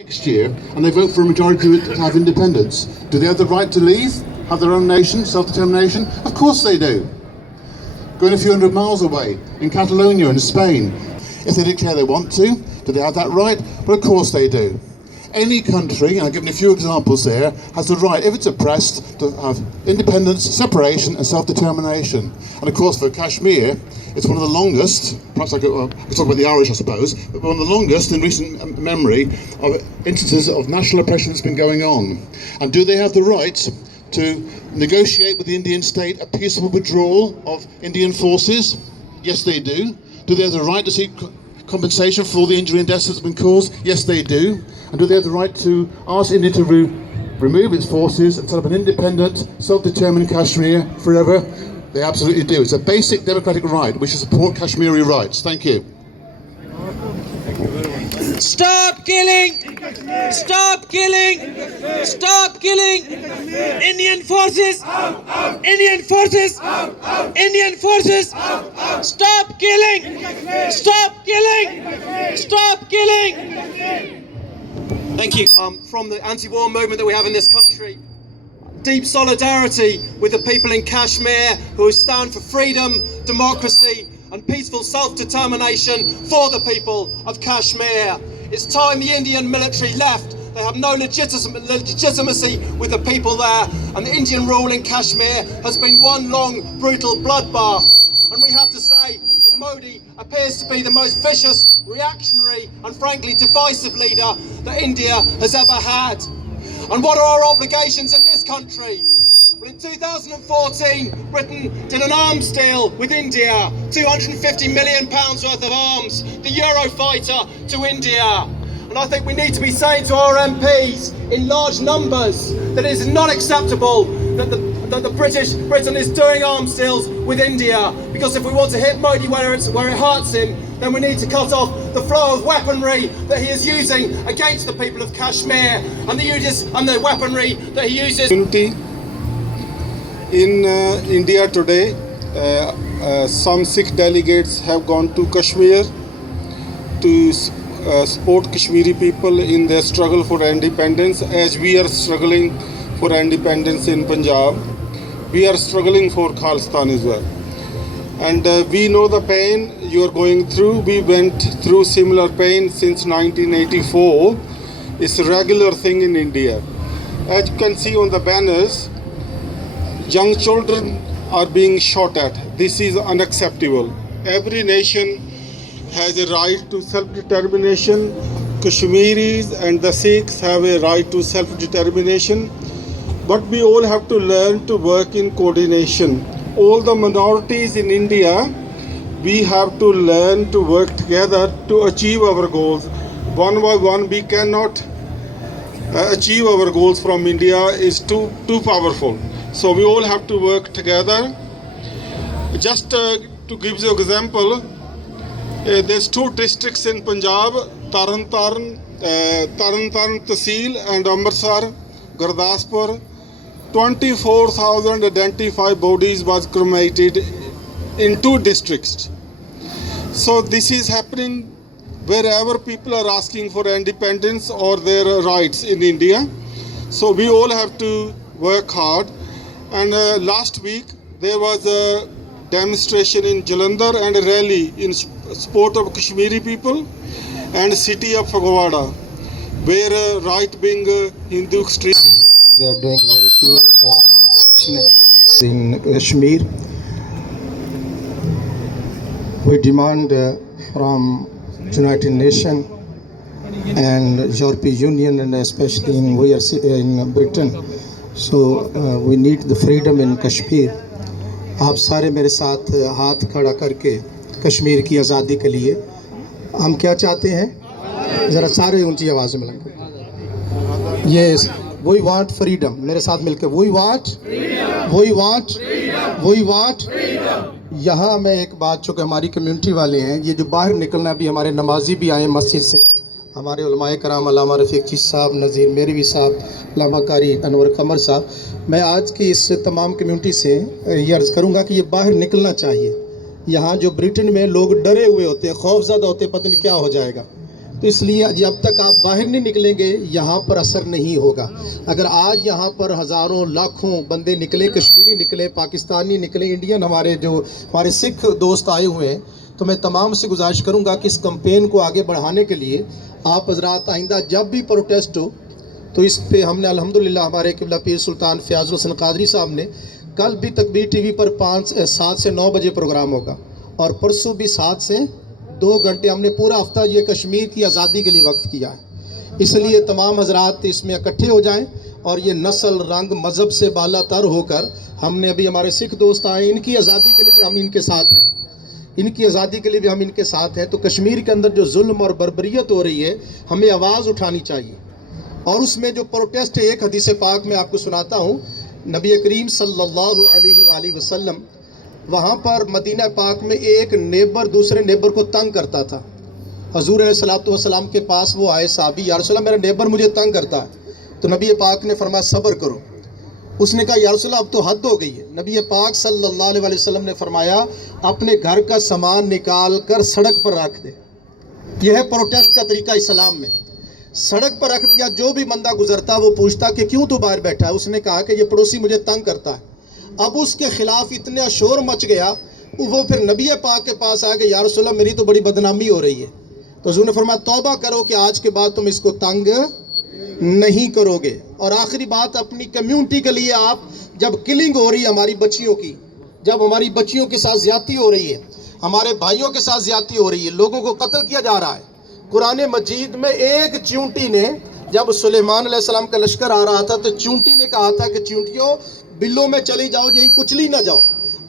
next year and they vote for a majority to have independence, do they have the right to leave, have their own nation, self-determination? Of course they do. Going a few hundred miles away in Catalonia in Spain, if they declare they want to, do they have that right? Well, of course they do. Any country, and I've given a few examples there, has the right, if it's oppressed, to have independence, separation and self-determination. And of course for Kashmir, it's one of the longest, perhaps I could talk about the Irish I suppose, but one of the longest in recent memory of instances of national oppression that's been going on. And do they have the right to negotiate with the Indian state a peaceful withdrawal of Indian forces? Yes they do. Do they have the right to seek compensation for all the injury and deaths that's been caused? Yes they do. And do they have the right to ask India to remove its forces and set up an independent, self-determined Kashmir forever? They absolutely do. It's a basic democratic right. We should support Kashmiri rights. Thank you. Stop killing! Stop killing! Stop killing! Indian forces! Indian forces! Indian forces! Stop killing! Stop killing! Stop killing! Thank you. From the anti-war movement that we have in this country, deep solidarity with the people in Kashmir who stand for freedom, democracy and peaceful self-determination for the people of Kashmir. It's time the Indian military left. They have no legitimacy with the people there, and the Indian rule in Kashmir has been one long, brutal bloodbath. And we have to say that Modi appears to be the most vicious, reactionary and frankly divisive leader that India has ever had. And what are our obligations in this country? Well, in 2014, Britain did an arms deal with India, £250 million worth of arms, the Eurofighter to India. And I think we need to be saying to our MPs in large numbers that it is not acceptable that Britain is doing arms deals with India. Because if we want to hit Modi where it hurts him, then we need to cut off the flow of weaponry that he is using against the people of Kashmir and the weaponry that he uses. In India today, some Sikh delegates have gone to Kashmir to support Kashmiri people in their struggle for independence. As we are struggling for independence in Punjab, we are struggling for Khalistan as well. And we know the pain you are going through. We went through similar pain since 1984. It's a regular thing in India. As you can see on the banners, young children are being shot at. This is unacceptable. Every nation has a right to self-determination. Kashmiris and the Sikhs have a right to self-determination. But we all have to learn to work in coordination. All the minorities in India, we have to learn to work together to achieve our goals. One by one, we cannot achieve our goals from India. Is too powerful. So we all have to work together. Just to give you an example, there's two districts in Punjab, Taran Taran Tehsil and Amritsar, Gurdaspur. 24,000 identified bodies was cremated in two districts. So this is happening wherever people are asking for independence or their rights in India. So we all have to work hard. And last week there was a demonstration in Jalandhar and a rally in support of Kashmiri people and city of Fagwada, where right-wing Hindu extremists. They are doing very good in Kashmir. We demand from United Nations and European Union, and especially in Britain. So we need the freedom in Kashmir. आप सारे मेरे साथ हाथ खड़ा करके कश्मीर की आज़ादी के लिए हम क्या चाहते हैं, ज़रा सारे ऊंची आवाज़ में मिलकर यस वी वांट फ्रीडम, मेरे साथ मिलकर वी वांट। यहाँ मैं एक बात, चूँकि हमारी कम्युनिटी वाले हैं, ये जो बाहर निकलना, भी हमारे नमाजी भी आए मस्जिद से, हमारे उलमाए कराम अल्लामा रफ़ीक चीज़ साहब, नज़ीर मेरवी साहब, अल्लामा कारी अनवर कमर साहब, मैं आज की इस तमाम कम्युनिटी से ये अर्ज़ करूँगा कि ये बाहर निकलना चाहिए। यहाँ जो ब्रिटेन में लोग डरे हुए होते हैं, खौफज़दा होते हैं, पता नहीं क्या हो जाएगा, تو اس لیے جب تک آپ باہر نہیں نکلیں گے یہاں پر اثر نہیں ہوگا. اگر آج یہاں پر ہزاروں لاکھوں بندے نکلے، کشمیری نکلے، پاکستانی نکلے، انڈین ہمارے سکھ دوست آئے ہوئے ہیں، تو میں تمام سے گزارش کروں گا کہ اس کمپین کو آگے بڑھانے کے لیے آپ حضرات آئندہ جب بھی پروٹیسٹ ہو تو اس پہ ہم نے الحمدللہ ہمارے قبلہ پیر سلطان فیاض الحسن قادری صاحب نے کل بھی تکبیر ٹی وی پر 7 سے 9 بجے پروگرام ہوگا، اور پرسوں بھی 7 سے 2 گھنٹے ہم نے پورا ہفتہ یہ کشمیر کی آزادی کے لیے وقف کیا ہے. اس لیے تمام حضرات اس میں اکٹھے ہو جائیں، اور یہ نسل، رنگ، مذہب سے بالا تر ہو کر ہم نے ابھی ہمارے سکھ دوست آئے، ان کی آزادی کے لیے بھی ہم ان کے ساتھ ہیں، ان کی آزادی کے لیے بھی ہم ان کے ساتھ ہیں. تو کشمیر کے اندر جو ظلم اور بربریت ہو رہی ہے ہمیں آواز اٹھانی چاہیے. اور اس میں جو پروٹیسٹ ہے، ایک حدیث پاک میں آپ کو سناتا ہوں. نبی کریم صلی اللہ علیہ وآلہ وسلم وہاں پر مدینہ پاک میں ایک نیبر دوسرے نیبر کو تنگ کرتا تھا. حضور علیہ الصلوۃ والسلام کے پاس وہ آئے صحابی، یا رسول اللہ میرا نیبر مجھے تنگ کرتا ہے. تو نبی پاک نے فرمایا صبر کرو. اس نے کہا یا رسول اللہ اب تو حد ہو گئی ہے. نبی پاک صلی اللہ علیہ وسلم نے فرمایا اپنے گھر کا سامان نکال کر سڑک پر رکھ دے. یہ ہے پروٹیسٹ کا طریقہ اسلام میں. سڑک پر رکھ دیا، جو بھی بندہ گزرتا وہ پوچھتا کہ کیوں تو باہر بیٹھا ہے. اس نے کہا کہ یہ پڑوسی مجھے تنگ کرتا ہے. اب اس کے خلاف اتنا شور مچ گیا، وہ پھر نبی پاک کے پاس آ گئے، یا رسول اللہ میری تو بڑی بدنامی ہو رہی ہے. تو حضور نے فرمایا توبہ کرو کہ آج کے بعد تم اس کو تنگ نہیں کرو گے. اور آخری بات، اپنی کمیونٹی کے لیے آپ جب کلنگ ہو رہی ہے ہماری بچیوں کی، جب ہماری بچیوں کے ساتھ زیادتی ہو رہی ہے، ہمارے بھائیوں کے ساتھ زیادتی ہو رہی ہے، لوگوں کو قتل کیا جا رہا ہے. قرآن مجید میں ایک چیونٹی نے، جب سلیمان علیہ السلام کا لشکر آ رہا تھا تو چیونٹی نے کہا تھا کہ چیونٹیوں بلوں میں چلی جاؤ، یہی کچلی نہ جاؤ.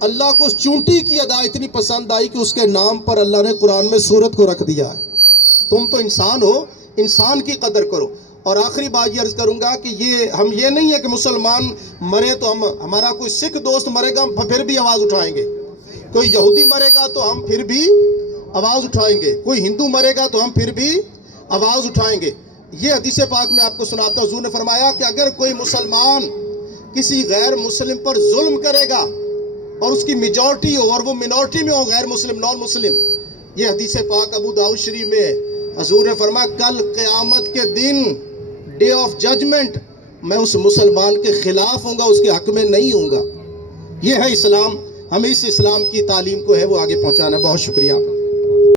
اللہ کو اس چیونٹی کی ادا اتنی پسند آئی کہ اس کے نام پر اللہ نے قرآن میں سورت کو رکھ دیا ہے. تم تو انسان ہو، انسان کی قدر کرو. اور آخری بات یہ عرض کروں گا کہ ہم یہ نہیں ہے کہ مسلمان مرے تو ہمارا کوئی سکھ دوست مرے گا ہم پھر بھی آواز اٹھائیں گے، کوئی یہودی مرے گا تو ہم پھر بھی آواز اٹھائیں گے، کوئی ہندو مرے گا تو ہم پھر بھی آواز اٹھائیں گے. یہ حدیث پاک میں آپ کو سناتا ہوں. حضور نے فرمایا کہ اگر کوئی مسلمان کسی غیر مسلم پر ظلم کرے گا اور اس کی میجورٹی ہو اور وہ منورٹی میں ہو، غیر مسلم، نان مسلم، یہ حدیث پاک ابو داؤد شریف میں حضور نے فرمایا کل قیامت کے دن، ڈے آف ججمنٹ، میں اس مسلمان کے خلاف ہوں گا، اس کے حق میں نہیں ہوں گا. یہ ہے اسلام. ہمیں اس اسلام کی تعلیم کو ہے وہ آگے پہنچانا. بہت شکریہ.